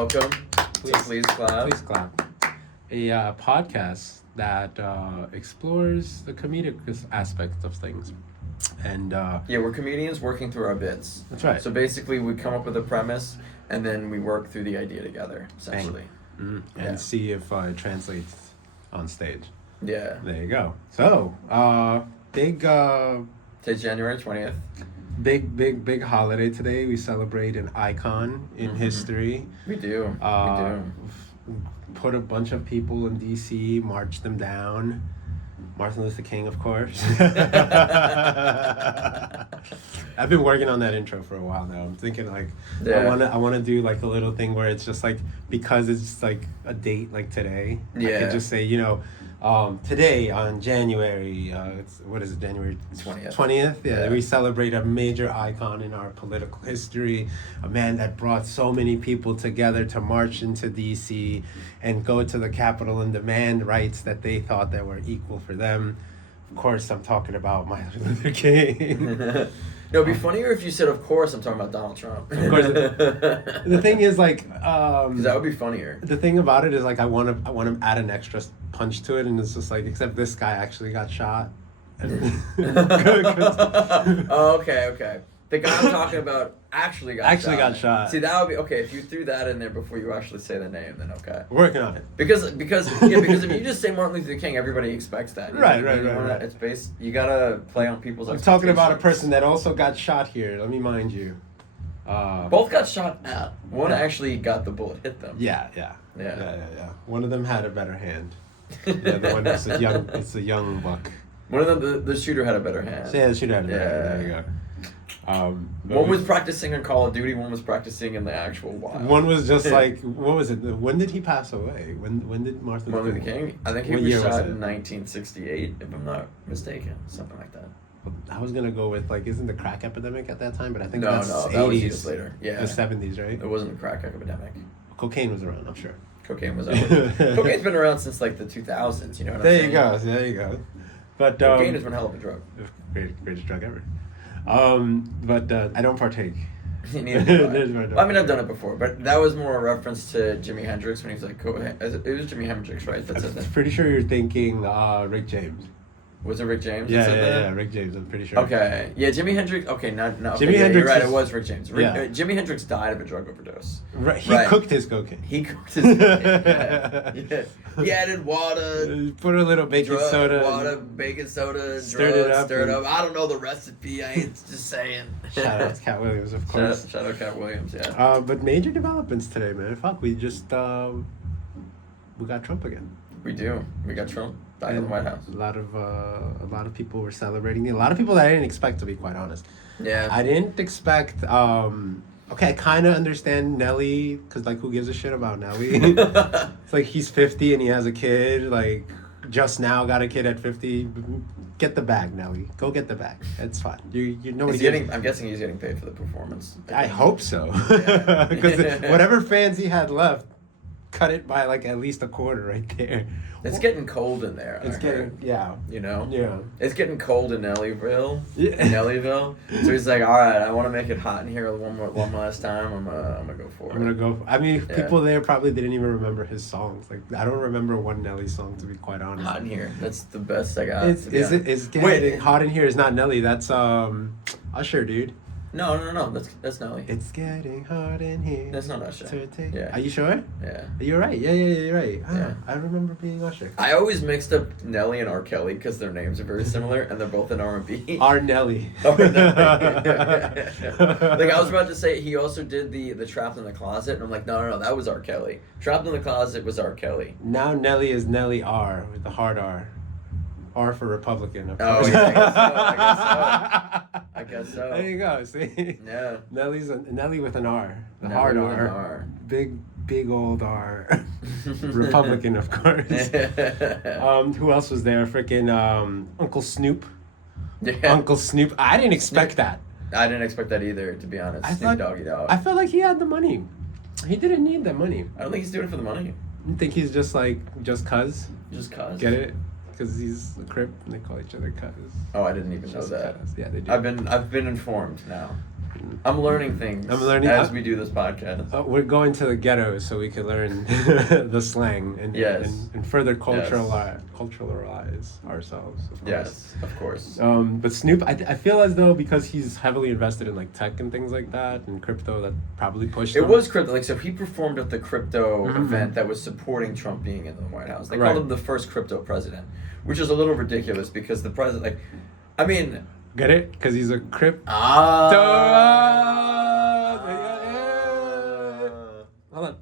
welcome. Please clap. Please clap. A podcast that explores the comedic aspect of things. And we're comedians working through our bits. That's right. So basically, we come up with a premise, and then we work through the idea together, essentially. And see if it translates on stage. Yeah. There you go. So, big... Today's January 20th. Big holiday today. We celebrate an icon in history. We do. Put a bunch of people in D.C., march them down. Martin Luther King, of course. I've been working on that intro for a while now. I'm thinking I want to do like a little thing where it's just like, because it's like a date like today. I could just say, today on January, January 20th? Yeah, we celebrate a major icon in our political history, a man that brought so many people together to march into D.C. and go to the Capitol and demand rights that they thought that were equal for them. Of course, I'm talking about Martin Luther King. No, it'd be funnier if you said, of course, I'm talking about Donald Trump. Of course. The thing is, like... Because that would be funnier. The thing about it is, like, I want to add an extra punch to it, and it's just like, except this guy actually got shot. Oh, okay. The guy I'm talking about actually got shot. See, that would be... Okay, if you threw that in there before you actually say the name, then okay. Working on it. Because if you just say Martin Luther King, everybody expects that. Right. It's based... You gotta play on people's expectations. I'm talking about a person that also got shot here. Let me mind you. Both got shot at. One actually got the bullet hit them. Yeah. One of them had a better hand. The other one is it's a young buck. One of them, the shooter had a better hand. Yeah, the shooter had a better hand. There you go. One was practicing in Call of Duty, one was practicing in the actual wild. One was just like, what was it? When did he pass away? When did Martin Luther King? I think he was shot in 1968, if I'm not mistaken. Something like that. I was going to go with, like, isn't the crack epidemic at that time? But I think that 80s, was years later. Yeah. The 70s, right? It wasn't a crack epidemic. Cocaine was around, I'm sure. Cocaine was around. Cocaine's been around since, like, the 2000s, you know what I'm saying? There you go. But cocaine has been a hell of a drug. Greatest drug ever. But I don't partake. Neither do I. I mean, I've done it before, but that was more a reference to Jimi Hendrix when he was like, it was Jimi Hendrix, right? I'm pretty sure you're thinking Rick James. Was it Rick James? Yeah, Rick James, I'm pretty sure. Okay. Yeah, Jimi Hendrix, okay, no. Jimi Hendrix, you're right, it was Rick James. Jimi Hendrix died of a drug overdose. Right, he cooked his cocaine. He added water. Put a little baking soda. Baking soda, stirred it up. I don't know the recipe, I ain't just saying. Shout out to Cat Williams, of course. Shout out Cat Williams, yeah. But major developments today, man. Fuck, we just, we got Trump again. We do. We got Trump. Back in the White House. A lot of people were celebrating. A lot of people that I didn't expect, to be quite honest. Yeah. I didn't expect. Okay, I kind of understand Nelly, because like, who gives a shit about Nelly? It's like he's 50 and he has a kid. Like, just now got a kid at 50. Get the bag, Nelly. Go get the bag. It's fine. You know what I'm guessing he's getting paid for the performance. I hope so, because whatever fans he had left, cut it by like at least a quarter right there. It's getting cold in there. You know? Yeah. It's getting cold in Nellyville. Yeah. Nellyville. So he's like, all right, I want to make it hot in here one last time. I'm gonna go for it. I mean, people there probably didn't even remember his songs. Like, I don't remember one Nelly song, to be quite honest. Hot in Here. That's the best I got. It's getting hot in here. Is not Nelly. That's Usher, dude. No. That's Nelly. It's getting hot in here. That's not Usher. Yeah. Are you sure? Yeah. You're right. Yeah, you're right. I remember being Usher. I always mixed up Nelly and R. Kelly because their names are very similar and they're both in R&B. R. Nelly. Like, I was about to say, he also did the Trapped in the Closet, and I'm like, no, that was R. Kelly. Trapped in the Closet was R. Kelly. Now Nelly is Nelly R, with the hard R. R for Republican, of course. Oh, yeah, I guess so. There you go, see? Yeah. Nelly with an R. The Nelly hard with R. An R. Big old R. Republican, of course. Who else was there? Freaking Uncle Snoop. Yeah. Uncle Snoop. I didn't expect that. I didn't expect that either, to be honest. Snoop Doggy Dogg. I felt like he had the money. He didn't need the money. I don't think he's doing it for the money. You think he's just like, just cuz? Just cuz? Get it? Because he's a Crip and they call each other cuz. Oh, I didn't even know that. Cuz. Yeah, they do. I've been informed now. I'm learning things. As we do this podcast. We're going to the ghettos so we can learn the slang and further culturalize ourselves. Of course. Yes, of course. But Snoop, I feel as though because he's heavily invested in like tech and things like that and crypto, that probably pushed him. It was crypto. Like, so he performed at the crypto event that was supporting Trump being in the White House. They called him the first crypto president, which is a little ridiculous because the president, like, I mean. Get it? Because he's a crypto. Hold on.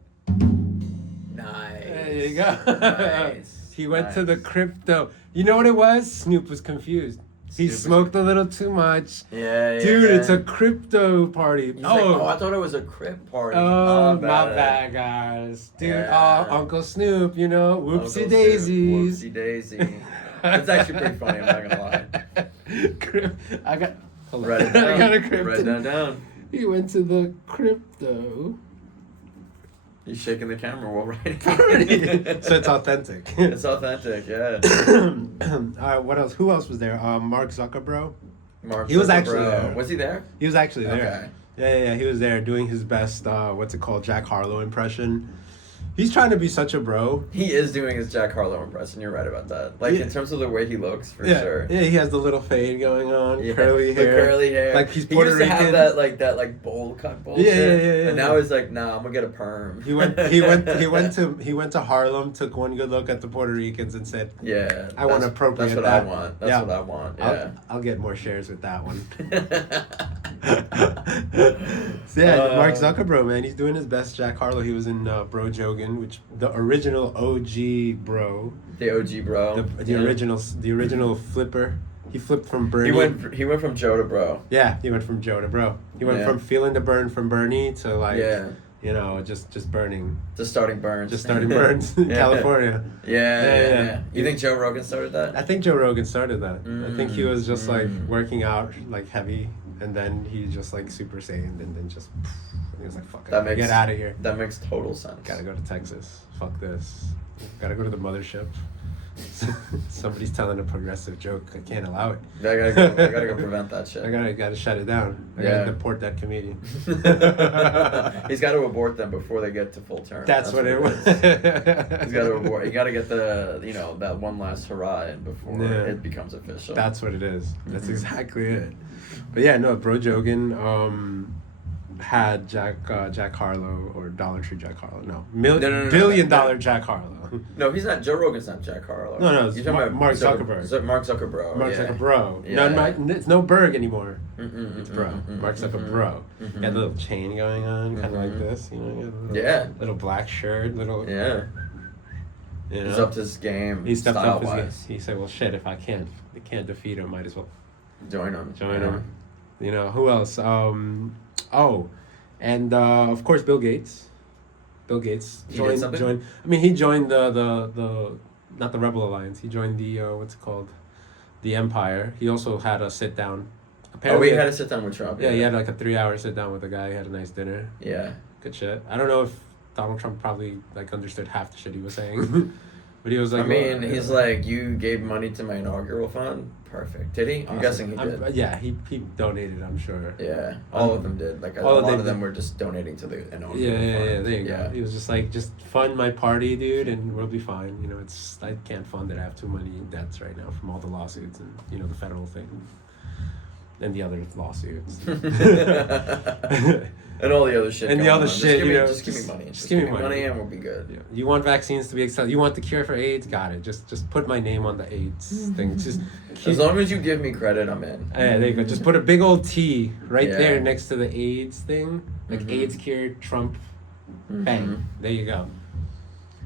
Nice. There you go. Nice. He went to the crypto. You know what it was? Snoop was confused. He smoked a little too much. Yeah. Dude, it's a crypto party. He's like, I thought it was a crypt party. Oh, my bad, guys. Dude, Uncle Snoop, you know, whoopsie daisies. Whoopsie daisy. It's actually pretty funny, I'm not gonna lie. I got a crypto. Write that down. He went to the crypto. He's shaking the camera while writing. So it's authentic. It's authentic, yeah. What else? Who else was there? Mark Zuckerberg. He was actually there. Was he there? He was actually there. Okay. Yeah. He was there doing his best, Jack Harlow impression. He's trying to be such a bro. He is doing his Jack Harlow impression. You're right about that. Like, in terms of the way he looks, for sure. Yeah, he has the little fade going on, curly hair. The curly hair. Like, he's Puerto Rican. He used to have that bowl cut bullshit. Yeah. And now he's like, nah, I'm gonna get a perm. He went to Harlem, took one good look at the Puerto Ricans and said, yeah, I want to appropriate that. That's what I want. That's what I want. Yeah. I'll get more shares with that one. So Mark Zuckerberg, man, he's doing his best Jack Harlow. He was in Bro Jogan, which the original OG bro. The OG bro. The original flipper. He flipped from Bernie. He went from Joe to bro. Yeah, he went from Joe to bro. He went from feeling the burn from Bernie to like just burning. Just starting burns. in California. Yeah. You think Joe Rogan started that? I think Joe Rogan started that. I think he was just like working out like heavy, and then he just like Super Saiyan, and then just he was like, fuck it, get out of here. That makes total sense. Gotta go to Texas. Fuck this. Gotta go to the mothership. Somebody's telling a progressive joke. I can't allow it. I gotta go prevent that shit. I gotta shut it down. I gotta deport that comedian. He's got to abort them before they get to full term. That's what it was. He's got to abort. You got to get the that one last hurrah in before it becomes official. That's what it is. That's exactly it. But yeah, no, Bro Jogan had Jack Harlow or Dollar Tree Jack Harlow. No, billion dollar Jack Harlow. No, he's not. Joe Rogan's not Jack Harlow. No, it's Mark Zuckerberg. Mark Zuckerberg. Mark Zuckerberg. Yeah. No, it's no Berg anymore. It's bro. Mark Zuckerberg. He had a little chain going on, kind of like this. Little black shirt, little. Yeah. He's up to his game. He stepped up his game. He said, "Well, shit. If I can't defeat him, might as well join him." You know who else? And of course Bill Gates. Bill Gates joined. I mean, he joined the not the Rebel Alliance. He joined the what's it called, the Empire. He also had a sit down. Apparently, he had a sit down with Trump. Yeah, he had like a 3-hour sit down with the guy. He had a nice dinner. Yeah, good shit. I don't know if Donald Trump probably like understood half the shit he was saying. But he was like, he's like, you gave money to my inaugural fund? Perfect. Did he? I'm guessing he did. Yeah, he donated, I'm sure. Yeah, all of them did. Like, a lot of them were just donating to the inaugural fund. Yeah, there you go. He was just like, just fund my party, dude, and we'll be fine. You know, I can't fund it. I have too many debts right now from all the lawsuits and, the federal thing. And the other lawsuits. And all the other shit. And the other shit, just give me money. Just give me money and we'll be good. Yeah. You want vaccines to be accepted? You want the cure for AIDS? Got it. Just put my name on the AIDS thing. Just as long as you give me credit, I'm in. Yeah, there you go. Just put a big old T right there next to the AIDS thing. Like AIDS cured, Trump. Bang. There you go.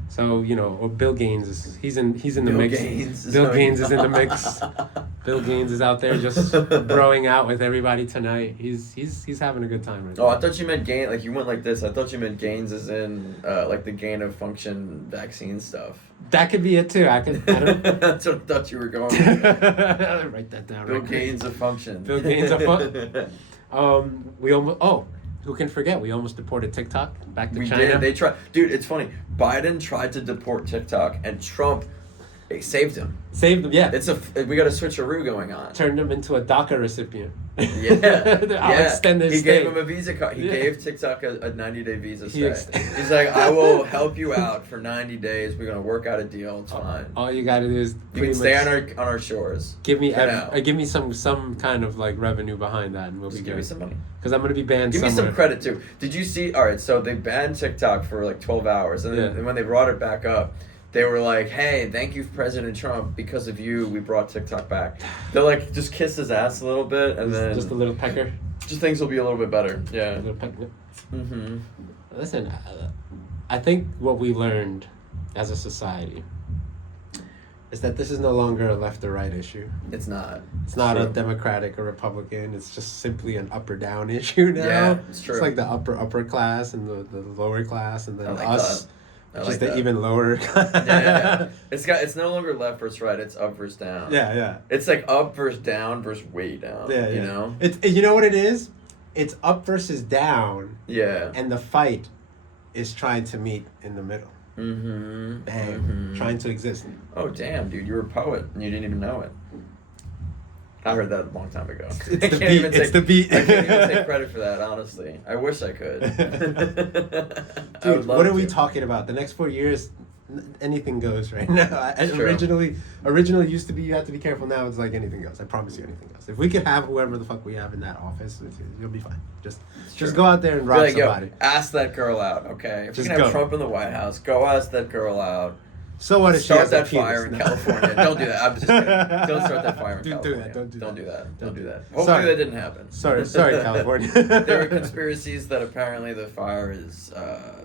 So, or Bill Gaines he's in the mix. Bill Gaines is in the mix. Bill Gaines is out there just broing out with everybody tonight. He's having a good time right now. Oh, I thought you meant Gaines, like you went like this. I thought you meant Gaines is in like the gain of function vaccine stuff. That could be it too. I don't That's what I thought you were going with. Write that down. Bill Gaines of function. Bill Gaines of function. Who can forget? We almost deported TikTok back to China. Did. They tried. Dude, it's funny. Biden tried to deport TikTok, and Trump It saved him. Saved him, yeah. We got a switcheroo going on. Turned him into a DACA recipient. Yeah. I'll extend his He stay. gave him a visa card. He gave TikTok a 90-day visa stay. He's like, I will help you out for 90 days. We're going to work out a deal. It's fine. All you got to do is you can stay on our shores. Give me some kind of like revenue behind that, and we'll give me some money. Because I'm going to be banned somewhere. Give me some credit too. Did you see? All right, so they banned TikTok for like 12 hours, and then when they brought it back up, they were like, "Hey, thank you, President Trump. Because of you, we brought TikTok back." They're like, just kiss his ass a little bit, and then just a little pecker. Just things will be a little bit better. Yeah. A little pecker. Mm-hmm. Listen, I think what we learned as a society is that this is no longer a left or right issue. It's not. It's not a Democratic or Republican. It's just simply an up or down issue now. Yeah, it's true. It's like the upper class and the lower class, and then us. Just like the even lower. Yeah. It's no longer left versus right. It's up versus down. Yeah. It's like up versus down versus way down. Yeah. You know. You know what it is? It's up versus down. Yeah. And the fight is trying to meet in the middle. Mm-hmm. Bang. Mm-hmm. Trying to exist. Oh damn, dude! You were a poet and you didn't even know it. I heard that a long time ago. It's the beat. I can't even take credit for that, honestly. I wish I could. Dude, what are we talking about? The next 4 years, anything goes right now. Originally used to be you have to be careful. Now it's like anything goes. I promise you, anything goes. If we could have whoever the fuck we have in that office, you'll be fine. Just go out there and rob somebody. Ask that girl out, okay? If you can have Trump in the White House, go ask that girl out. So what if start that fire in California? Don't do that. I'm just kidding. Don't start that fire in California. Don't do that. Don't do that. Hopefully that didn't happen. Sorry, California. There are conspiracies that apparently the fire is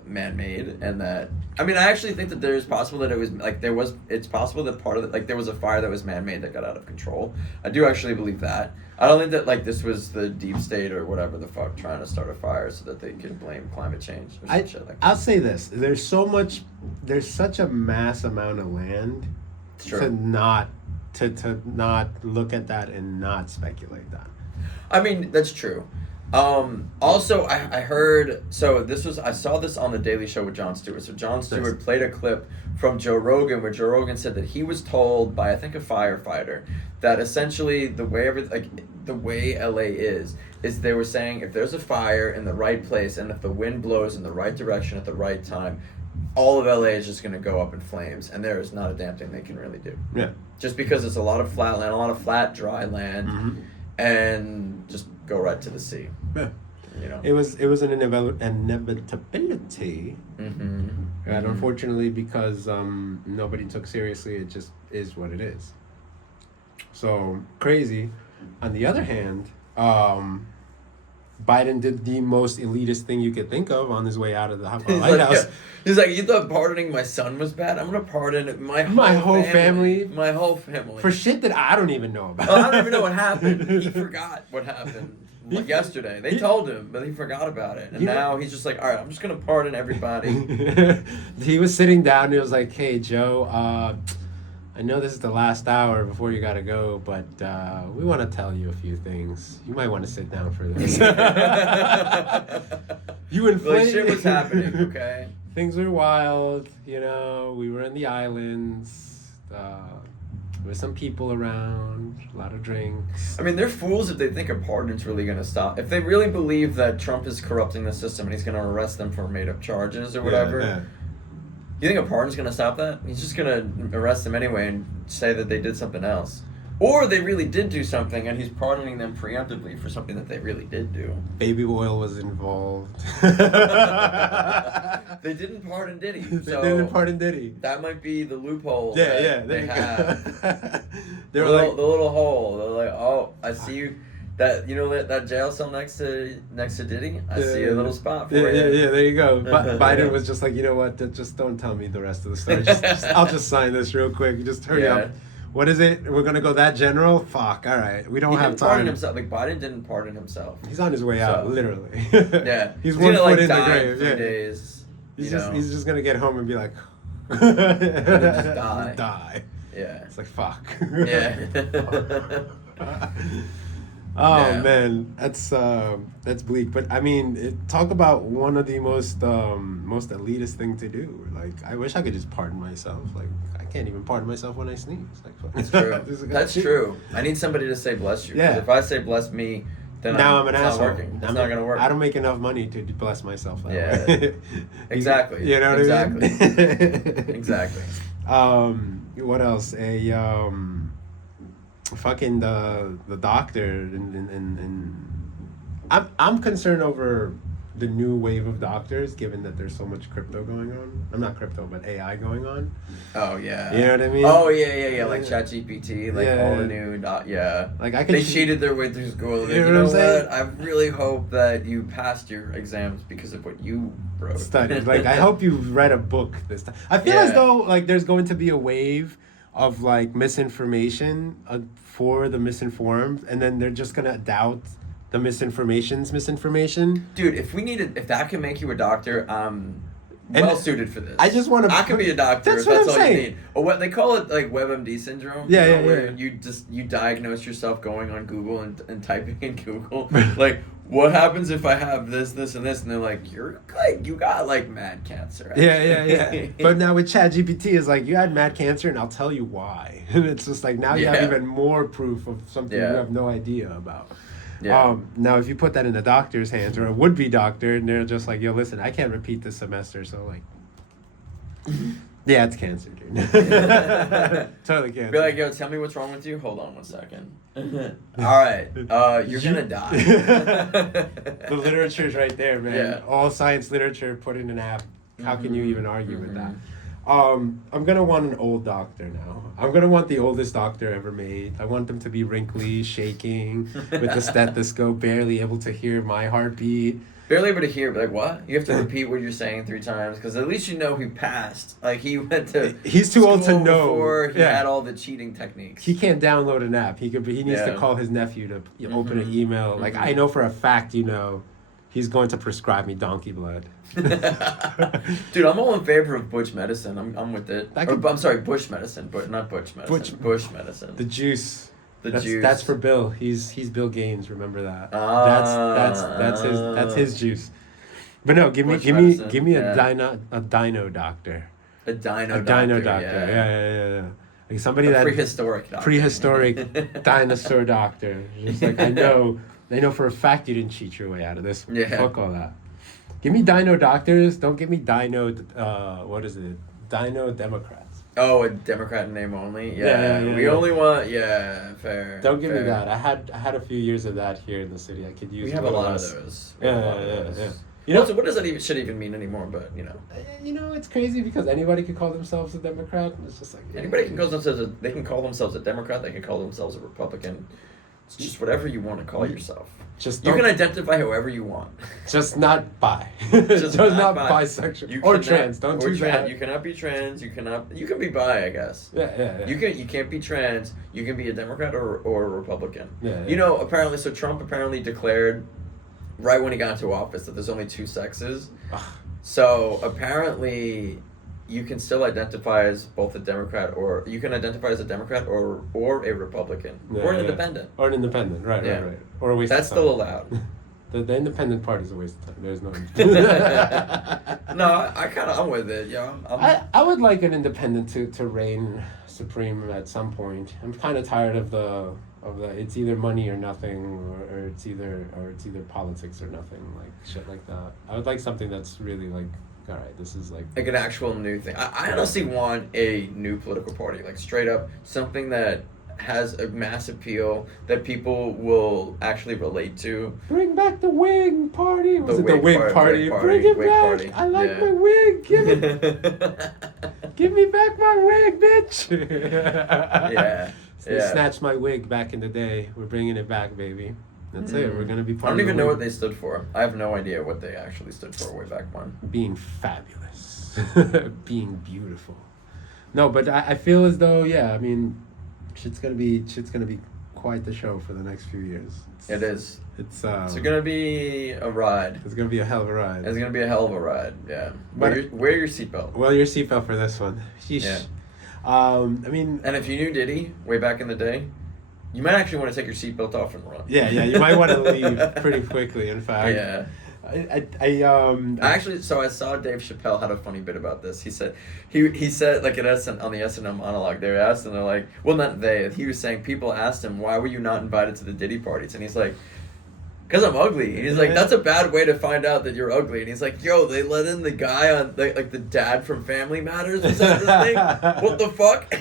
man-made, and that I actually think that there's possible that it was like it's possible that part of it, like there was a fire that was man-made that got out of control. I do actually believe that. I don't think that like this was the deep state or whatever the fuck trying to start a fire so that they can blame climate change or some shit like that. I'll say this: there's such a mass amount of land to not look at that and not speculate that. That's true. Also, I heard, I saw this on the Daily Show with Jon Stewart. So Jon Stewart played a clip from Joe Rogan where Joe Rogan said that he was told by, I think, a firefighter that essentially the way LA is they were saying if there's a fire in the right place and if the wind blows in the right direction at the right time, all of LA is just going to go up in flames, and there is not a damn thing they can really do. Yeah. Just because it's a lot of flat land, a lot of flat, dry land, and just go right to the sea. Yeah. You know. It was an inevitability. And unfortunately, because nobody took seriously, it just is what it is. So crazy. On the other hand, Biden did the most elitist thing you could think of on his way out of the White House. Yeah. He's like, you thought pardoning my son was bad? I'm going to pardon my whole family. My whole family. For shit that I don't even know about. I don't even know what happened. He forgot what happened yesterday. They told him, but he forgot about it. And now he's just like, all right, I'm just going to pardon everybody. He was sitting down and he was like, hey, Joe, I know this is the last hour before you gotta go, but we want to tell you a few things. You might want to sit down for this. You inflated. Like, shit was happening, okay? Things were wild, we were in the islands. There were some people around, a lot of drinks. They're fools if they think a pardon's really going to stop. If they really believe that Trump is corrupting the system and he's going to arrest them for made-up charges or whatever... Yeah. You think a pardon's going to stop that? He's just going to arrest them anyway and say that they did something else. Or they really did do something and he's pardoning them preemptively for something that they really did do. Baby oil was involved. They didn't pardon Diddy. They didn't pardon Diddy. That might be the loophole they have. They were like... The little hole. They're like, oh, I see you... That jail cell next to Diddy, I see a little spot for you. Yeah, there you go. Biden was just like, you know what? Just don't tell me the rest of the story. I'll just sign this real quick. Just hurry up. What is it? We're gonna go that general? Fuck. All right. We don't have time. Pardon himself. Like Biden didn't pardon himself. He's on his way out, literally. Yeah. He's 1 foot in the grave. In 3 days. He's just gonna get home and be like, and just die. Die. Yeah. It's like fuck. Yeah. Oh man, that's bleak. But I mean, talk about one of the most elitist thing to do. Like, I wish I could just pardon myself. Like, I can't even pardon myself when I sneeze. Like, that's true. That's true. I need somebody to say bless you. Yeah. Because if I say bless me, then I'm an asshole. Not working. It's not gonna work. I don't make enough money to bless myself that way. Exactly. You know what I mean? Exactly. What else? Fucking the doctor and I'm concerned over the new wave of doctors, given that there's so much crypto going on. I'm not crypto, but AI going on. Oh yeah. You know what I mean? Oh yeah. Like ChatGPT, like all the new Like they cheated their way through school. You know what? I really hope that you passed your exams because of what you wrote. Studied. Like I hope you read a book this time. I feel as though like there's going to be a wave of like misinformation for the misinformed, and then they're just gonna doubt the misinformation. Dude, if that can make you a doctor, well suited for this. I just want to. I can be a doctor. That's what I'm all saying. You need. Or what they call it, like WebMD syndrome. Yeah, where you diagnose yourself going on Google and typing in Google like, what happens if I have this, and this, and they're like, you got like mad cancer. Actually. Yeah. But now with ChatGPT, it's like you had mad cancer, and I'll tell you why. And it's just like now you have even more proof of something you have no idea about. Yeah. Now, if you put that in a doctor's hands or a would-be doctor, and they're just like, yo, listen, I can't repeat this semester, so like, yeah, it's cancer, dude. Totally cancer. Be like, yo, tell me what's wrong with you. Hold on 1 second. All right, you're gonna die. The literature's right there, man. Yeah. All science literature put in an app. How can you even argue with that? I'm gonna want an old doctor now. I'm gonna want the oldest doctor ever made. I want them to be wrinkly, shaking, with the stethoscope, barely able to hear my heartbeat. Barely able to hear, but like what? You have to repeat what you're saying 3 times, because at least you know he passed. Like he went to. He's too old to know. Before he had all the cheating techniques. He can't download an app. He needs to call his nephew to open an email. Like I know for a fact, he's going to prescribe me donkey blood. Dude, I'm all in favor of bush medicine. I'm with it. I'm sorry, bush medicine, but not butch medicine. Bush medicine. The juice. Juice. That's for Bill. He's Bill Gaines. Remember that. That's his juice. But no, give me a dino doctor. A dino doctor. Yeah. Like somebody that prehistoric doctor. Prehistoric dinosaur doctor. Just like I know for a fact you didn't cheat your way out of this. Yeah. Fuck all that. Give me dino doctors. Don't give me dino. What is it? Dino Democrats. Oh, a Democrat name only. Yeah. We only want. Yeah, fair. Don't give me that. I had a few years of that here in the city. I could use. We have a lot of those. Yeah. So what does that should even mean anymore? But it's crazy because anybody could call themselves a Democrat. It's just like anybody can call themselves. They can call themselves a Democrat. They can call themselves a Republican. It's just whatever you want to call yourself. You can identify however you want. Just not bi. Just not bisexual or trans. Don't do that. You cannot be trans. You can be bi, I guess. Yeah. You can't be trans. You can be a Democrat or a Republican. Yeah. Apparently, so Trump apparently declared right when he got into office that there's only 2 sexes. So apparently, you can still identify as both a Democrat or a Democrat or a Republican or an independent. Or an independent, right. Or a waste That's of time. still allowed. The independent part is a waste of time. There's no. No, I'm with it. Yeah, I would like an independent to reign supreme at some point. I'm kind of tired of the it's either money or nothing, or it's either politics or nothing, like shit like that. I would like something that's really like. All right, this is like an actual new thing. I honestly want a new political party, like straight up something that has a mass appeal that people will actually relate to. Bring back the wig party. Was it the wig party? Bring it back. Party. I like my wig. Give me back my wig, bitch. Yeah. They snatched my wig back in the day. We're bringing it back, baby. That's it. We're gonna be part. I don't even know what they stood for. I have no idea what they actually stood for way back when. Being fabulous, being beautiful. No, but I feel as though I mean, shit's gonna be quite the show for the next few years. It is. It's gonna be a ride. It's gonna be a hell of a ride. It's gonna be a hell of a ride. Yeah. Wear your seatbelt. Wear your seatbelt for this one. Sheesh. Yeah. I mean. And if you knew Diddy way back in the day, You might actually want to take your seatbelt off and run. Yeah, you might want to leave pretty quickly. In fact, yeah. So I saw Dave Chappelle had a funny bit about this. He said he said like on the SNL monologue, they asked him, they're like, well, not they. He was saying people asked him, why were you not invited to the Diddy parties? And he's like, because I'm ugly. And he's like, that's a bad way to find out that you're ugly. And he's like, yo, they let in the guy on like the dad from Family Matters. Was that the thing? What the fuck?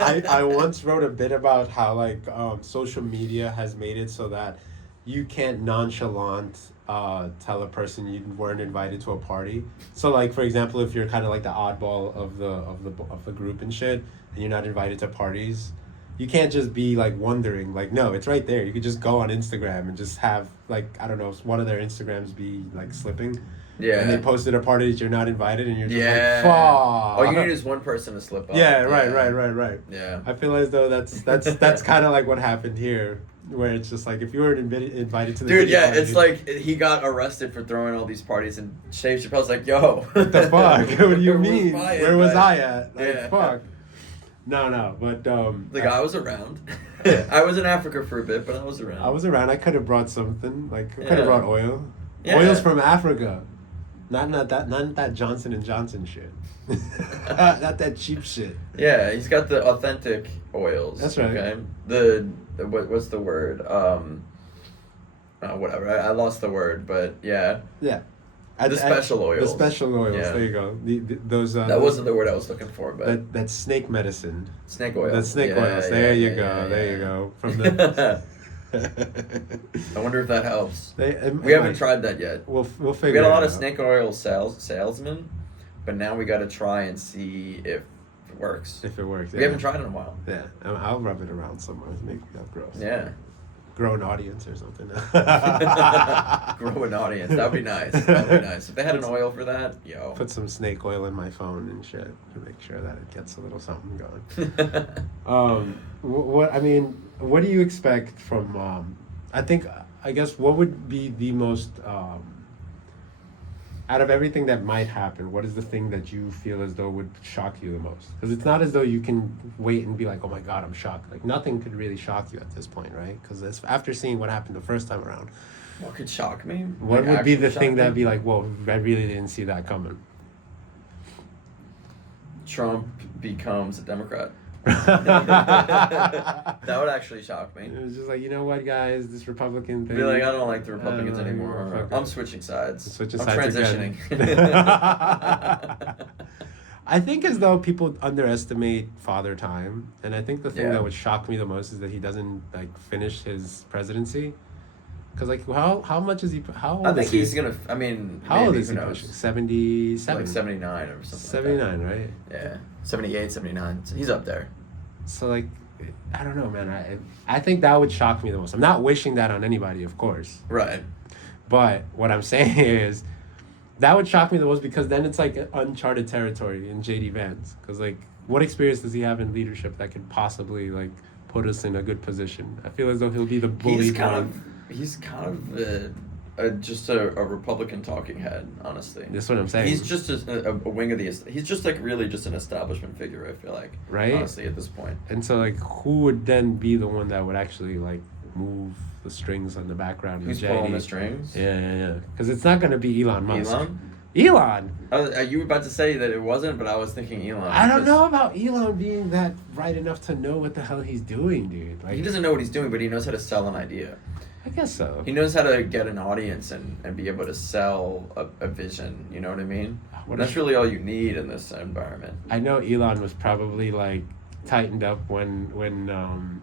I once wrote a bit about how like social media has made it so that you can't nonchalant tell a person you weren't invited to a party. So like, for example, if you're kind of like the oddball of the group and shit, and you're not invited to parties, you can't just be like wondering, like, no, it's right there. You could just go on Instagram and just have like, I don't know, one of their Instagrams be like slipping. Yeah. And they posted a party that you're not invited, and you're just like, fuck. All you need is one person to slip up. Yeah, right. Yeah. I feel as though that's kind of like what happened here, where it's just like, if you were invited to the dude, yeah, party, it's like he got arrested for throwing all these parties, and Dave Chappelle's like, yo. What the fuck? What do you mean? Where was I at? Like, fuck. No, but I was around. I was in Africa for a bit, but I was around. I could have brought something. Like, I could have brought oil. Yeah. Oil's from Africa. Not that Johnson and Johnson shit. Not that cheap shit. Yeah, he's got the authentic oils. That's right. Okay? What's the word? Whatever. I lost the word, but yeah. Yeah. The special oils. The special oils. Yeah. There you go. Those. That wasn't the word I was looking for, but that's snake medicine. Snake oil. That's snake oils. There you go. From the. I wonder if that helps. We haven't tried that yet. We'll figure it out. We got a lot of snake oil salesmen, but now we got to try and see if it works. If it works. We haven't tried it in a while. Yeah, I'll rub it around somewhere to make it gross. Yeah. Grow an audience or something. Grow an audience. That'd be nice. If they had an oil for that, yo. Put some snake oil in my phone and shit to make sure that it gets a little something going. What do you expect from? I guess what would be the most out of everything that might happen, what is the thing that you feel as though would shock you the most? Because it's not as though you can wait and be like, oh my God, I'm shocked. Like, nothing could really shock you at this point, right? Because after seeing what happened the first time around. What could shock me? What would be the thing that'd be like, whoa, I really didn't see that coming? Trump becomes a Democrat. That would actually shock me. It was just like, you know what, guys, this Republican thing. Be like, I don't like the Republicans anymore. I'm switching sides. I'm transitioning. I think as though people underestimate Father Time, and I think the thing that would shock me the most is that he doesn't like finish his presidency. Because like, how much is he? How old? I think he's gonna. I mean, how old is he? 77. Like 79 or something. 79, like right? Yeah, 78, 79. So he's up there. So like, I don't know, man. I think that would shock me the most. I'm not wishing that on anybody, of course. Right. But what I'm saying is, that would shock me the most because then it's like uncharted territory in J.D. Vance. Because like, what experience does he have in leadership that could possibly like put us in a good position? I feel as though he'll be the bully. He's kind of just a Republican talking head, honestly. That's what I'm saying. He's just a wing of the... He's just like really just an establishment figure, I feel like. Right? Honestly, at this point. And so like, who would then be the one that would actually like move the strings on the background? Who's pulling the strings? Yeah. Because it's not going to be Elon Musk. Elon? You were about to say that it wasn't, but I was thinking Elon. I don't know about Elon being that right enough to know what the hell he's doing, dude. Like, he doesn't know what he's doing, but he knows how to sell an idea. I guess so. He knows how to get an audience and be able to sell a vision, you know what I mean? That's really all you need in this environment. I know Elon was probably like tightened up when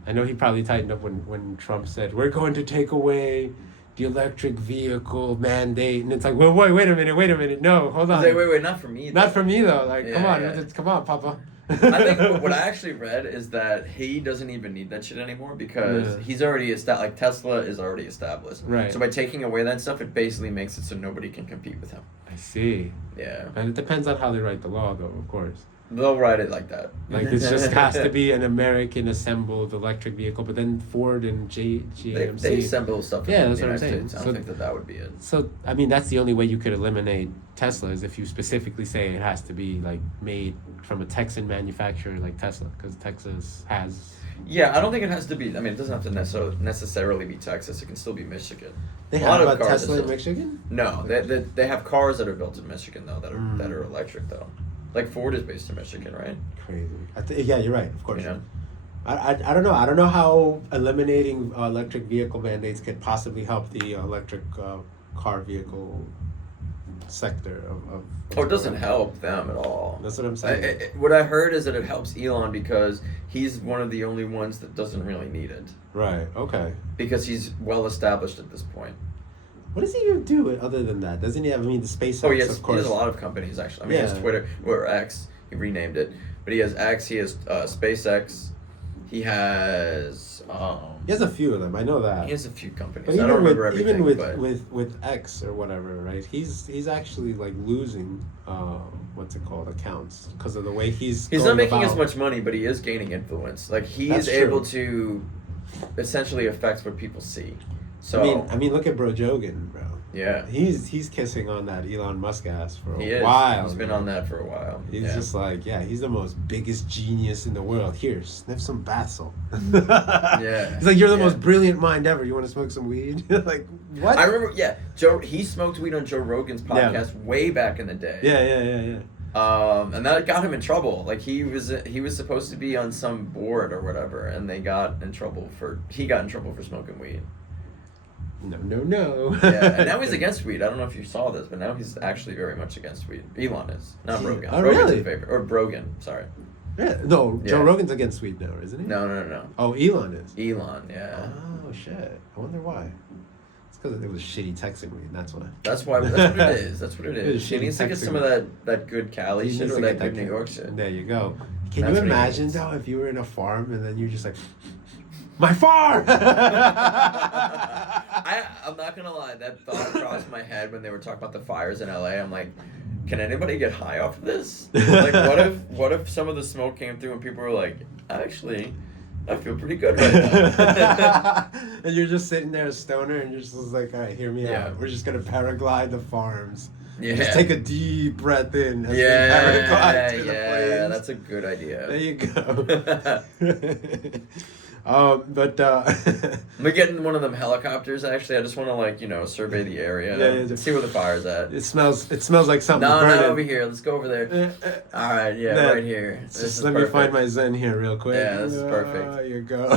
I know he probably tightened up when Trump said, we're going to take away the electric vehicle mandate, and it's like, well, wait a minute, no, hold on. Wait, not for me though. Not for me though, like, come on, Papa. I think what I actually read is that he doesn't even need that shit anymore because he's already like Tesla is already established. Right. So by taking away that stuff, it basically makes it so nobody can compete with him. I see. Yeah. And it depends on how they write the law, though, of course. They'll write it like that. Like, it just has to be an American assembled electric vehicle, but then Ford and GMC... They assemble stuff in that's the what I'm United saying. States. I don't think that would be it. So, I mean, that's the only way you could eliminate Tesla is if you specifically say it has to be, like, made from a Texan manufacturer like Tesla, because Texas has... Yeah, I don't think it has to be. I mean, it doesn't have to necessarily be Texas. It can still be Michigan. They have a Tesla in Michigan? No, they have cars that are built in Michigan though that are electric though. Like Ford is based in Michigan, right? Crazy. Yeah, you're right. Of course. You know? I don't know. I don't know how eliminating electric vehicle mandates could possibly help the electric car vehicle sector of it doesn't help them at all. That's what I'm saying. What I heard is that it helps Elon because he's one of the only ones that doesn't really need it. Right, okay. Because he's well established at this point. What does he even do other than that? Doesn't he have, the SpaceX, of course. He has a lot of companies, actually. I mean, he has Twitter, or X, he renamed it. But he has X, he has SpaceX, he has... he has a few of them, I know that. He has a few companies. But I don't remember everything. Even with X or whatever, right? He's actually like losing accounts because of the way he's not making as much money, but he is gaining influence. Like he's able to essentially affect what people see. So I mean, look at Bro Jogan, bro. Yeah, he's kissing on that Elon Musk ass for a while. He's been on that for a while. He's just like, he's the most biggest genius in the world. Here, sniff some bath salt. Yeah, he's like, you're the most brilliant mind ever. You want to smoke some weed? Like, what? I remember. Yeah, he smoked weed on Joe Rogan's podcast way back in the day. Yeah. And that got him in trouble. Like he was supposed to be on some board or whatever, and he got in trouble for smoking weed. No. Yeah, and now he's against weed. I don't know if you saw this, but now he's actually very much against weed. Elon is, not Rogan. Oh, Rogan's really? in favor. Or Brogan, sorry. Yeah, no, Joe Rogan's against weed now, isn't he? No. Oh, Elon is? Elon, yeah. Oh, shit. I wonder why. It's because it was shitty Texan weed, that's why. That's what it is. That's what it is. She needs to get some of that good Cali shit or that good New York shit. There you go. Can you imagine, though, if you were in a farm and then you're just like... My farm! I'm not gonna lie, that thought crossed my head when they were talking about the fires in LA. I'm like, can anybody get high off of this? Like, what if some of the smoke came through and people were like, actually, I feel pretty good right now. And you're just sitting there a stoner and you're just like, all right, hear me out. We're just gonna paraglide the farms. Yeah. Just take a deep breath in. And paraglide to the plains. That's a good idea. There you go. I'm getting one of them helicopters. Actually, I just want to survey the area, see where the fire's at. It smells like something. No, not over here. Let's go over there. All right, right here. Just let me find my Zen here real quick. Yeah, this is perfect. There you go.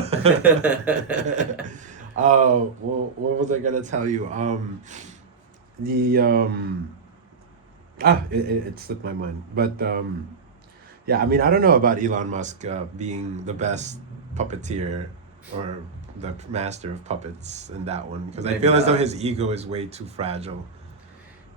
Well, what was I gonna tell you? It slipped my mind. But I mean, I don't know about Elon Musk being the best puppeteer or the master of puppets in that one, because I feel as though his ego is way too fragile.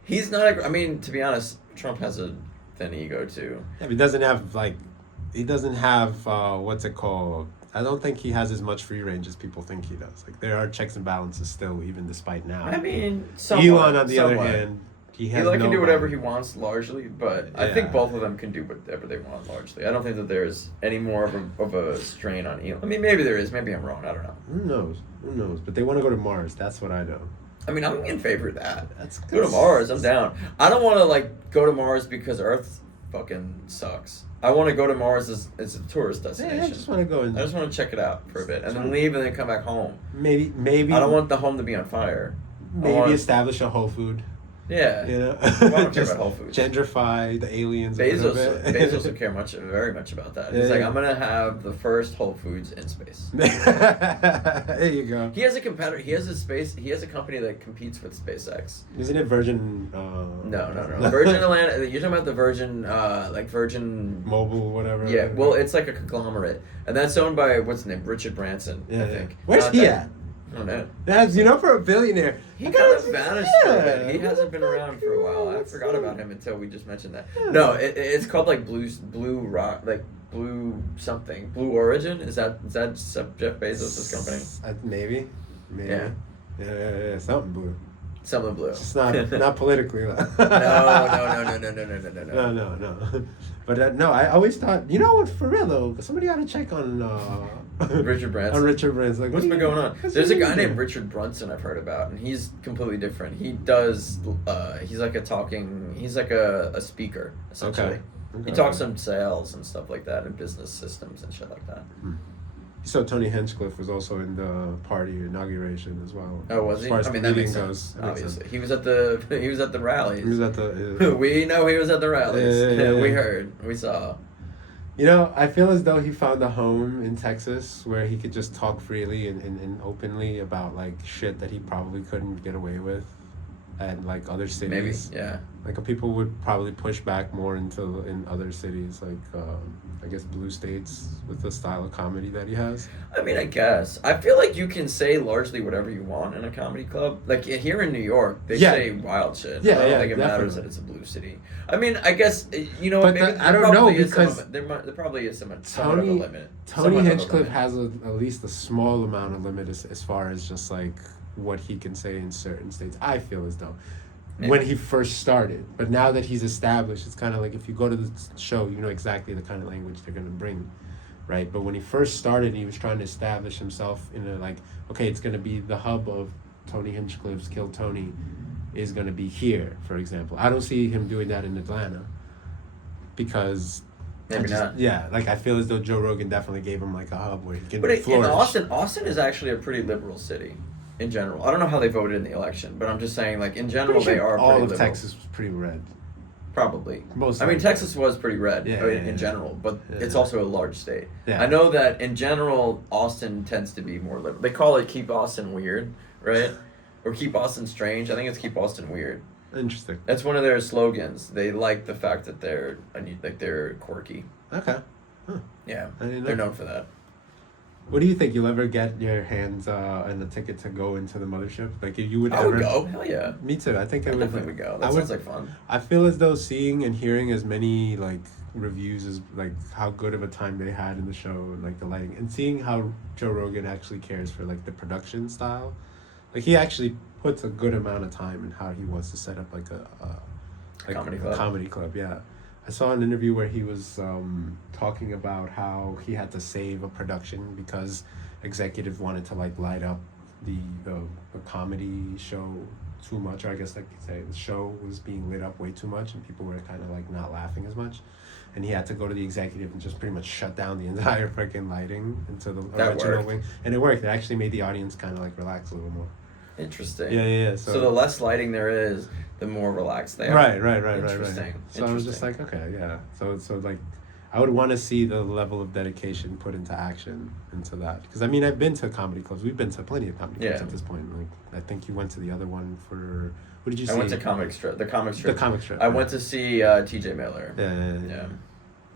He's not. I mean, to be honest, Trump has a thin ego too. Yeah, but he doesn't have what's it called? I don't think he has as much free range as people think he does. Like, there are checks and balances still, even despite now. I mean, Elon, on the other hand, he can do whatever he wants largely, but I think both of them can do whatever they want largely. I don't think that there's any more of a strain on Elon. I mean, maybe there is. Maybe I'm wrong. I don't know. Who knows? But they want to go to Mars. That's what I know. I mean, I'm in favor of that. That's good. Go to Mars. I'm down. I don't want to go to Mars because Earth fucking sucks. I want to go to Mars as a tourist destination. Yeah, I just want to go. I just want to check it out for a bit and then leave and then come back home. Maybe. I don't want the home to be on fire. Maybe establish a Whole Food. Yeah. You know? I don't care about Whole Foods. Gentrify the aliens. Bezos would care very much about that. He's like, I'm going to have the first Whole Foods in space. There you go. He has a competitor. He has a company that competes with SpaceX. Isn't it Virgin? No. Virgin Atlantic. You're talking about the Virgin, Virgin Mobile, whatever. Yeah. Well, it's like a conglomerate, and that's owned by what's his name, Richard Branson. I think. Where's he at? I don't know. That's, for a billionaire. He kind of vanished for a bit. He hasn't been around for a while. I forgot about him until we just mentioned that. Yeah. No, it's called Blue Rock, Blue something. Blue Origin? Is that Jeff Bezos' company? Maybe. Yeah. Yeah, something blue. Something blue. It's not politically. No. No. But no, I always thought, what, for real though, somebody ought to check on Richard Branson. On Richard Branson. Like, what's been going on? There's a guy named Richard Brunson I've heard about, and he's completely different. He does, he's like a speaker, essentially. Okay. He talks on sales and stuff like that, and business systems and shit like that. So Tony Hinchcliffe was also in the party inauguration as well. Oh, was he? As far as I mean, the that makes meeting sense. goes, Obviously, he was at the rallies. He was at the. We know he was at the rallies. Yeah. We heard. We saw. You know, I feel as though he found a home in Texas where he could just talk freely and openly about like shit that he probably couldn't get away with at like other cities. Maybe, yeah. Like people would probably push back more in other cities, like I guess blue states with the style of comedy that he has. I mean, I guess. I feel like you can say largely whatever you want in a comedy club. Like here in New York, they say wild shit. Yeah, I don't think it matters that it's a blue city. I mean, I guess you know. Maybe I don't know because there probably is somewhat of a limit. Tony Hinchcliffe has at least a small amount of limit as far as just like what he can say in certain states. I feel as though. Yeah. When he first started, but now that he's established, it's kind of like if you go to the show, you know exactly the kind of language they're going to bring, right? But when he first started, he was trying to establish himself in a like, okay, it's going to be the hub of Tony Hinchcliffe's Kill Tony is going to be here, for example. I don't see him doing that in Atlanta because maybe not. Yeah, like I feel as though Joe Rogan definitely gave him like a hub where he can flourish. But in Austin is actually a pretty liberal city. In general, I don't know how they voted in the election, but I'm just saying, like in general, they are all pretty of liberal. Texas was pretty red. Probably. Most. I mean, Texas was pretty red in general, but it's also a large state. Yeah. I know that in general, Austin tends to be more liberal. They call it "Keep Austin Weird," right? Or "Keep Austin Strange." I think it's "Keep Austin Weird." Interesting. That's one of their slogans. They like the fact that they're quirky. Okay. Huh. Yeah, they're known for that. What do you think? You'll ever get your hands on the ticket to go into the mothership? Like if you would ever... I would go. Hell yeah. Me too. I think I definitely would go. That sounds like fun. I feel as though seeing and hearing as many like reviews as like how good of a time they had in the show and like the lighting and seeing how Joe Rogan actually cares for like the production style. Like he actually puts a good amount of time in how he wants to set up like a comedy club. Yeah. I saw an interview where he was talking about how he had to save a production because executives wanted to like light up the comedy show too much, or I guess like you say the show was being lit up way too much and people were kind of like not laughing as much, and he had to go to the executive and just pretty much shut down the entire freaking lighting into the original wing, and it worked. It actually made the audience kind of like relax a little more. Interesting. Yeah. So the less lighting there is, the more relaxed they are. Right. Interesting. So I was just like, okay, yeah. So like, I would want to see the level of dedication put into action into that. Because I mean, I've been to comedy clubs. We've been to plenty of comedy clubs at this point. Like, I think you went to the other one for. What did you see? I went to Comic Strip. The Comic Strip. I went to see T.J. Miller. Yeah.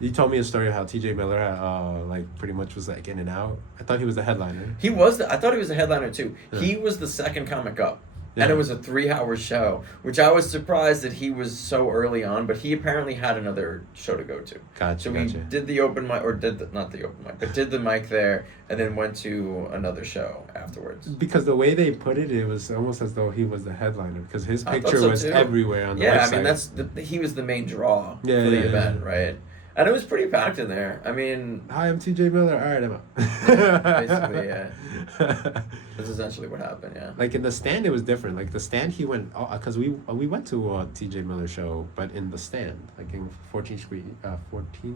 You told me a story of how T.J. Miller, like, pretty much was, like, in and out. I thought he was the headliner. I thought he was the headliner, too. Yeah. He was the second comic up. Yeah. And it was a 3-hour show, which I was surprised that he was so early on, but he apparently had another show to go to. Gotcha. So we did the open mic, or not the open mic, but did the mic there, and then went to another show afterwards. Because the way they put it, it was almost as though he was the headliner, because his picture was everywhere on the website. Yeah, I mean, he was the main draw for the event, right? And it was pretty packed in there. I mean... Hi, I'm T.J. Miller. All right, I'm out. Basically, yeah. That's essentially what happened, yeah. Like, in the stand, it was different. Like, the stand, he went... Because we went to a T.J. Miller show, but in the stand. Like, in 14th Street.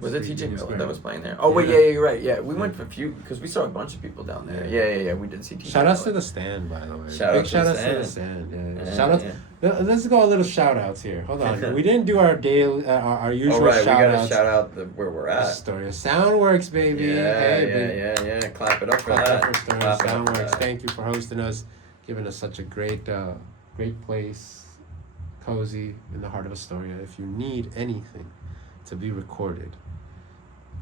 Was it T.J. Miller that was playing there? Oh, wait, yeah, you're right. Yeah, we went for a few... Because we saw a bunch of people down there. Yeah. We did see T.J. Shout outs to the stand, by the way. Shout outs to the stand. Yeah. Shout outs... Let's go a little shout outs here. Hold on. We didn't do our daily, our usual shout outs. We gotta shout out where we're at. Story of Soundworks, baby. Yeah. Clap it up for that. Clap it up for Story of Soundworks. Thank you for hosting us, giving us such a great place, cozy in the heart of Astoria. If you need anything to be recorded,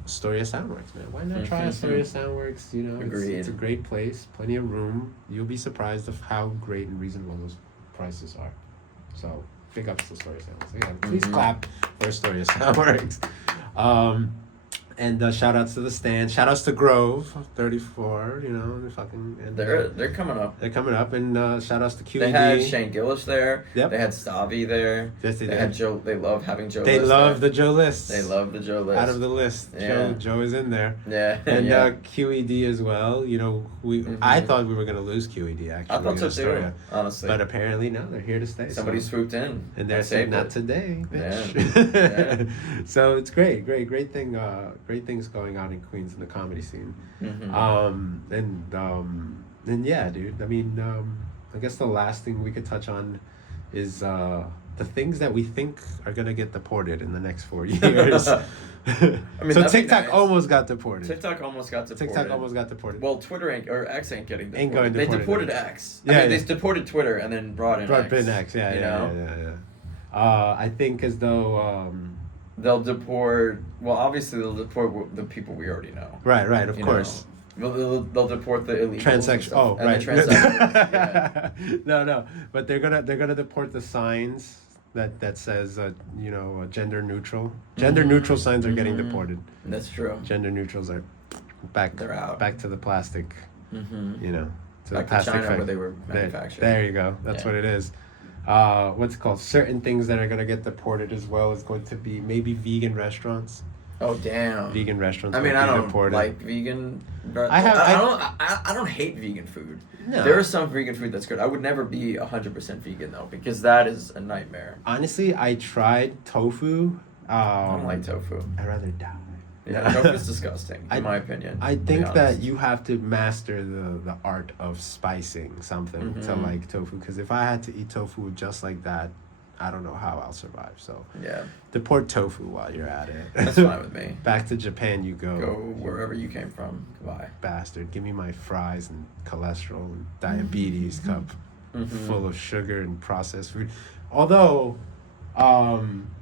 Astoria Soundworks, man. Why not try Astoria Soundworks? You know, it's a great place, plenty of room. You'll be surprised of how great and reasonable those prices are. So, big ups to Astoria Soundworks. Yeah, please clap for Astoria Soundworks. And shout outs to the stand. Shout outs to Grove 34. You know, they're coming up. They're coming up, and shout outs to QED. They had Shane Gillis there. Yep. They had Stavi there. Yes, they did. Had Joe. They love having Joe. They love the Joe list. They love the Joe list. Out of the list, yeah. Joe is in there. Yeah. And QED as well. You know, I thought we were gonna lose QED actually. I thought so too, honestly. But apparently no, they're here to stay. Somebody swooped in. And they're saying not today. Bitch. Yeah. So it's great thing. great things going on in Queens in the comedy scene. Mm-hmm. And yeah, dude. I mean, I guess the last thing we could touch on is the things that we think are gonna get deported in the next 4 years. I mean, so TikTok almost got deported. TikTok almost got deported. Well, Twitter or X ain't getting deported. Going they deported X. I mean, they deported Twitter and then brought in X. Yeah. I think as though they'll deport. Well, obviously they'll deport the people we already know. Right. Of course. They'll deport the illegals. Transsexual. Oh, and right. The transsexuals. No. But they're gonna deport the signs that says gender neutral. Gender neutral signs are getting deported. That's true. Gender neutrals are back. They're out. Back to the plastic. Mm-hmm. To back the plastic to China where they were manufactured. There you go. That's what it is. What's it called? Certain things that are gonna get deported as well is going to be maybe vegan restaurants. Oh damn! Vegan restaurants. I mean, I don't deported. like vegan. I don't hate vegan food. No. There is some vegan food that's good. I would never be 100% vegan though, because that is a nightmare. Honestly, I tried tofu. I don't like tofu. I'd rather die. Yeah, tofu is disgusting, in my opinion. I think that you have to master the art of spicing something to like tofu. Because if I had to eat tofu just like that, I don't know how I'll survive. So yeah, deport tofu while you're at it. That's fine with me. Back to Japan you go. Go wherever you came from. Goodbye. Bastard, give me my fries and cholesterol and diabetes cup full of sugar and processed food. Although,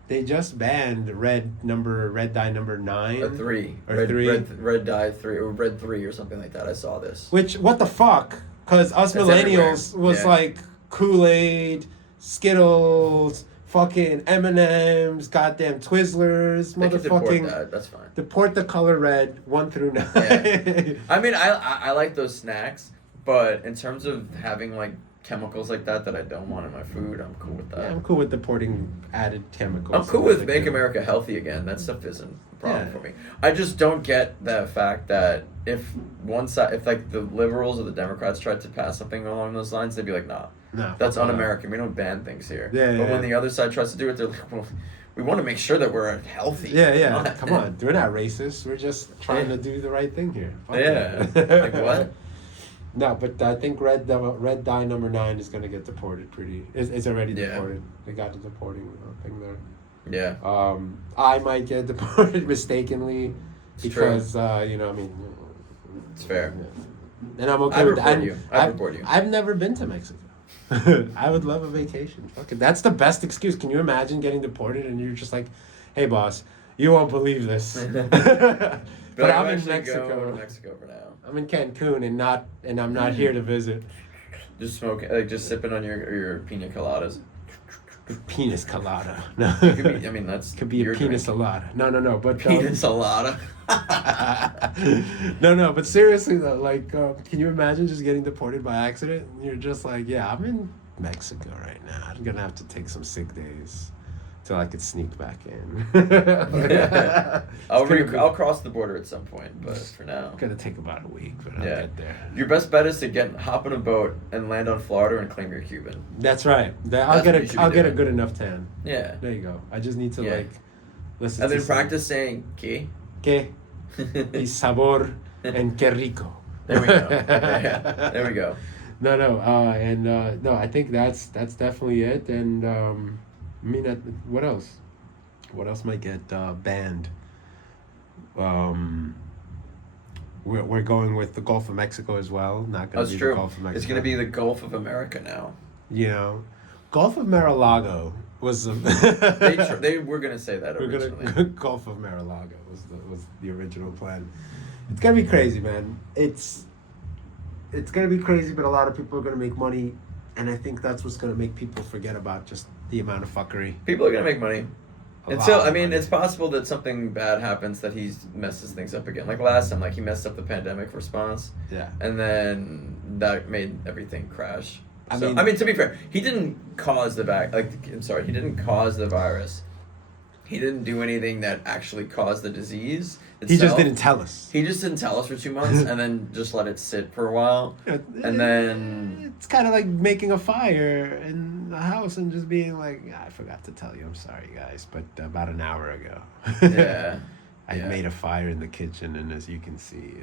they just banned red dye number 9 or 3 or 3 red dye 3 or red 3 or something like that. I saw this. Which what the fuck? Because us millennials was like Kool-Aid, Skittles, fucking M&Ms, goddamn Twizzlers, motherfucking. Deport that. That's fine. Deport the color red 1 through 9. Yeah. I mean, I like those snacks, but in terms of having like chemicals like that I don't want in my food, I'm cool with that. Yeah, I'm cool with deporting added chemicals. I'm cool with Make America Healthy Again. That stuff isn't a problem for me. I just don't get the fact that if one side, if like the liberals or the Democrats tried to pass something along those lines, they'd be like, nah, that's un-American. We don't ban things here. But when the other side tries to do it, they're like, well, we want to make sure that we're healthy. Yeah. Come on, we're not racist. We're just trying to do the right thing here. Like what? No, but I think red dye number 9 is going to get deported it's already deported. They got the deporting thing there. Yeah. I might get deported mistakenly because, it's fair. Yeah. And I'm okay with that. I'd report you. I've never been to Mexico. I would love a vacation. Fuck it. That's the best excuse. Can you imagine getting deported and you're just like, hey, boss, you won't believe this. But I'm in Mexico. Go to Mexico for now. I'm in Cancun and I'm not here to visit. Just smoking, just sipping on your pina coladas. Penis colada. No. It could be, that's could be a penis colada. No. But penis colada. No. But seriously though, like, can you imagine just getting deported by accident? And you're just like, yeah, I'm in Mexico right now. I'm gonna have to take some sick days till I could sneak back in. I'll cross the border at some point, but for now, it's gonna take about a week, but I'll get there. Your best bet is to hop in a boat and land on Florida and claim you're Cuban. That's right. I'll get a good enough tan. Yeah. There you go. I just need to listen. And then practice saying "que." Que, y sabor, and que rico. There we go. There we go. No, I think that's definitely it. And what else? What else might get banned? We're going with the Gulf of Mexico as well. Not going to be the Gulf of Mexico. It's going to be the Gulf of America now. Gulf of Mar-a-Lago was. They were going to say that originally. Gulf of Mar-a-Lago was the original plan. It's gonna be crazy, man. It's gonna be crazy, but a lot of people are gonna make money, and I think that's what's gonna make people forget about just the amount of fuckery. People are gonna make money. It's possible that something bad happens, that he messes things up again. Like last time, he messed up the pandemic response. Yeah. And then that made everything crash. I mean, to be fair, he didn't cause he didn't cause the virus. He didn't do anything that actually caused the disease itself. He just didn't tell us. He just didn't tell us for 2 months and then just let it sit for a while. And then... It's kind of like making a fire in the house and just being like, I forgot to tell you, I'm sorry, guys, but about an hour ago. Yeah. I made a fire in the kitchen, and as you can see,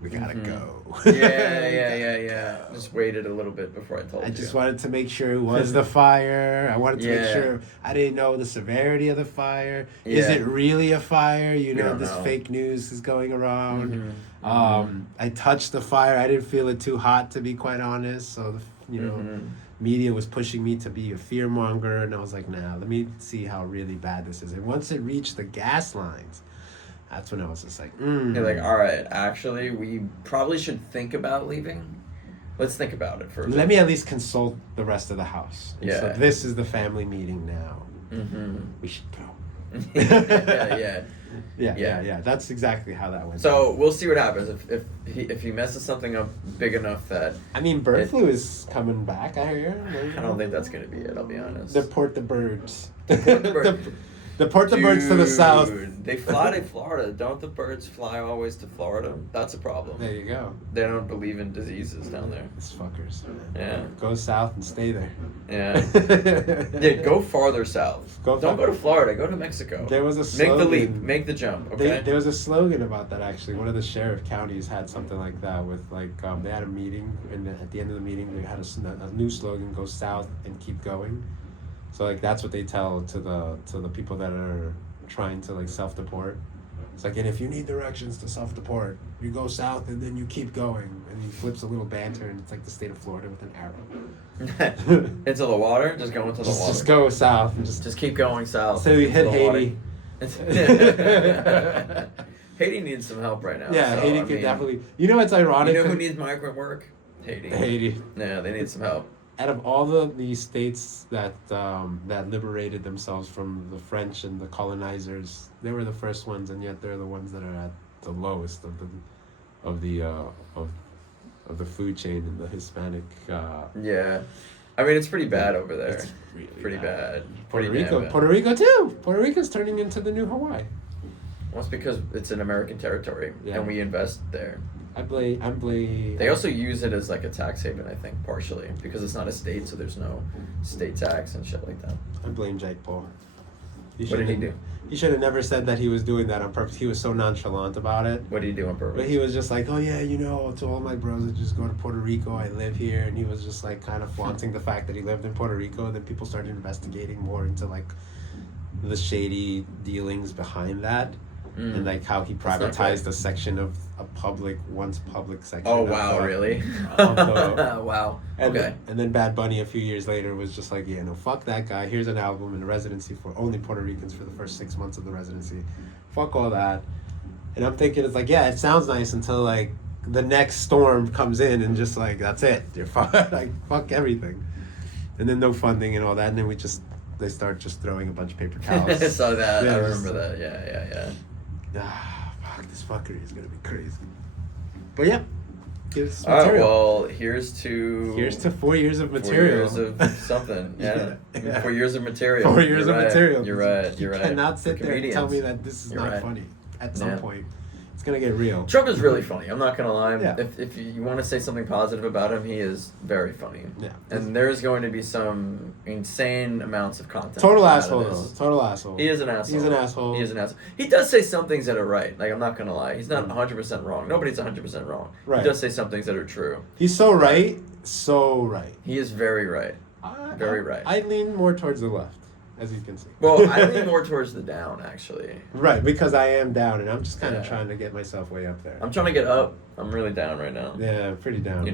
we gotta go. Yeah. Just waited a little bit before I told you. I just wanted to make sure it was the fire. I wanted to make sure. I didn't know the severity of the fire. Yeah. Is it really a fire? You know, this fake news is going around. I touched the fire. I didn't feel it too hot, to be quite honest. So, media was pushing me to be a fearmonger, and I was like, nah, let me see how really bad this is. And once it reached the gas lines, that's when I was just like, You're like, all right, actually, we probably should think about leaving. Let's think about it first. Let me at least consult the rest of the house. And so this is the family meeting now. We should go. Yeah. That's exactly how that went. So we'll see what happens if he messes something up big enough that. I mean, bird flu is coming back. I hear. I don't think that's gonna be it. I'll be honest. Deport the birds. Deport the birds to the south. They fly to Florida. Don't the birds fly always to Florida? That's a problem. There you go. They don't believe in diseases down there. These fuckers. Yeah. Go south and stay there. Yeah. Go farther south. Don't go to Florida. Go to Mexico. There was a slogan. Make the leap. Make the jump. Okay. There was a slogan about that actually. One of the sheriff counties had something like that with they had a meeting, and at the end of the meeting they had a new slogan: "Go south and keep going." So that's what they tell to the people that are trying to self-deport. It's and if you need directions to self-deport, you go south and then you keep going. And he flips a little banter, and it's like the state of Florida with an arrow. Into the water? Just go into the water. Just go south and just keep going south. So we hit Haiti. Haiti needs some help right now. Yeah, so, Haiti could definitely. You know what's ironic? You know who needs migrant work? Haiti. Yeah, they need some help. Out of all the states that liberated themselves from the French and the colonizers, they were the first ones, and yet they're the ones that are at the lowest of the food chain in the Hispanic. Yeah, I mean it's pretty bad over there. It's really pretty bad. Puerto Rico too. Puerto Rico's turning into the new Hawaii. Well, it's because it's an American territory, and we invest there. I blame. They also use it as a tax haven, I think, partially because it's not a state, so there's no state tax and shit like that. I blame Jake Paul. What did he do? He should have never said that he was doing that on purpose. He was so nonchalant about it. What did he do on purpose? But he was just like, oh yeah, to all my bros that just go to Puerto Rico, I live here, and he was just kind of flaunting the fact that he lived in Puerto Rico. Then people started investigating more into the shady dealings behind that. And how he privatized a section of a once public section. Oh wow, really? Wow. Okay. And then Bad Bunny a few years later was just like, yeah, no, fuck that guy. Here's an album and a residency for only Puerto Ricans for the first 6 months of the residency. Fuck all that. And I'm thinking it's it sounds nice until the next storm comes in and just that's it. You're fucked. Fuck everything. And then no funding and all that, and then they start just throwing a bunch of paper towels. I saw that. I remember that. Yeah. Fuck, this fuckery is gonna be crazy. But yeah, give us material. Alright, well, here's to 4 years of material. 4 years of something. Yeah. 4 years of material. 4 years of material. You're right. You cannot sit there and tell me that this is not funny. At some point, it's gonna get real. Trump is really funny. I'm not gonna lie. Yeah. If you want to say something positive about him, he is very funny. Yeah. And there's going to be some insane amounts of content. Total asshole. He is an asshole. He's an asshole. He is an asshole. He does say some things that are right. I'm not gonna lie. He's not 100% wrong. Nobody's 100% wrong. Right. He does say some things that are true. He's so right. So right. He is very right. Very right. I lean more towards the left, as you can see. Well, I lean more towards the down, actually. Right, because I am down, and I'm just kind of trying to get myself way up there. I'm trying to get up. I'm really down right now. Yeah, pretty down.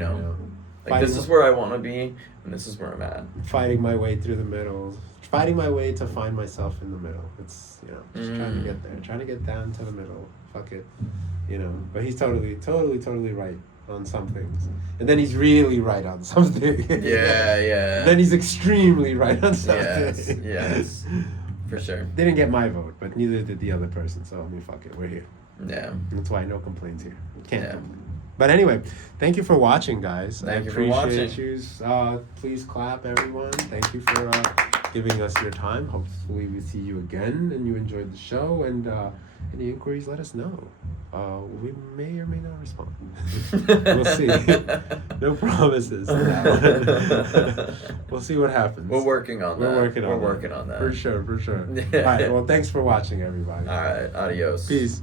This is where I want to be, and this is where I'm at. Fighting my way through the middle. Fighting my way to find myself in the middle. It's, just trying to get there. Trying to get down to the middle. Fuck it. But he's totally right on some things. And then he's really right on something. Yeah. Then he's extremely right on something. Yes. For sure. Didn't get my vote, but neither did the other person. So, fuck it. We're here. Yeah. That's why no complaints here. Can't complain. But anyway, thank you for watching, guys. Thank you for watching. I appreciate you. Please clap, everyone. Thank you for giving us your time. Hopefully we see you again and you enjoyed the show. And any inquiries, let us know. We may or may not respond. We'll see. No promises. We'll see what happens. We're working on that. We're working on that. For sure. Yeah. All right. Well, thanks for watching, everybody. All right. Adios. Peace.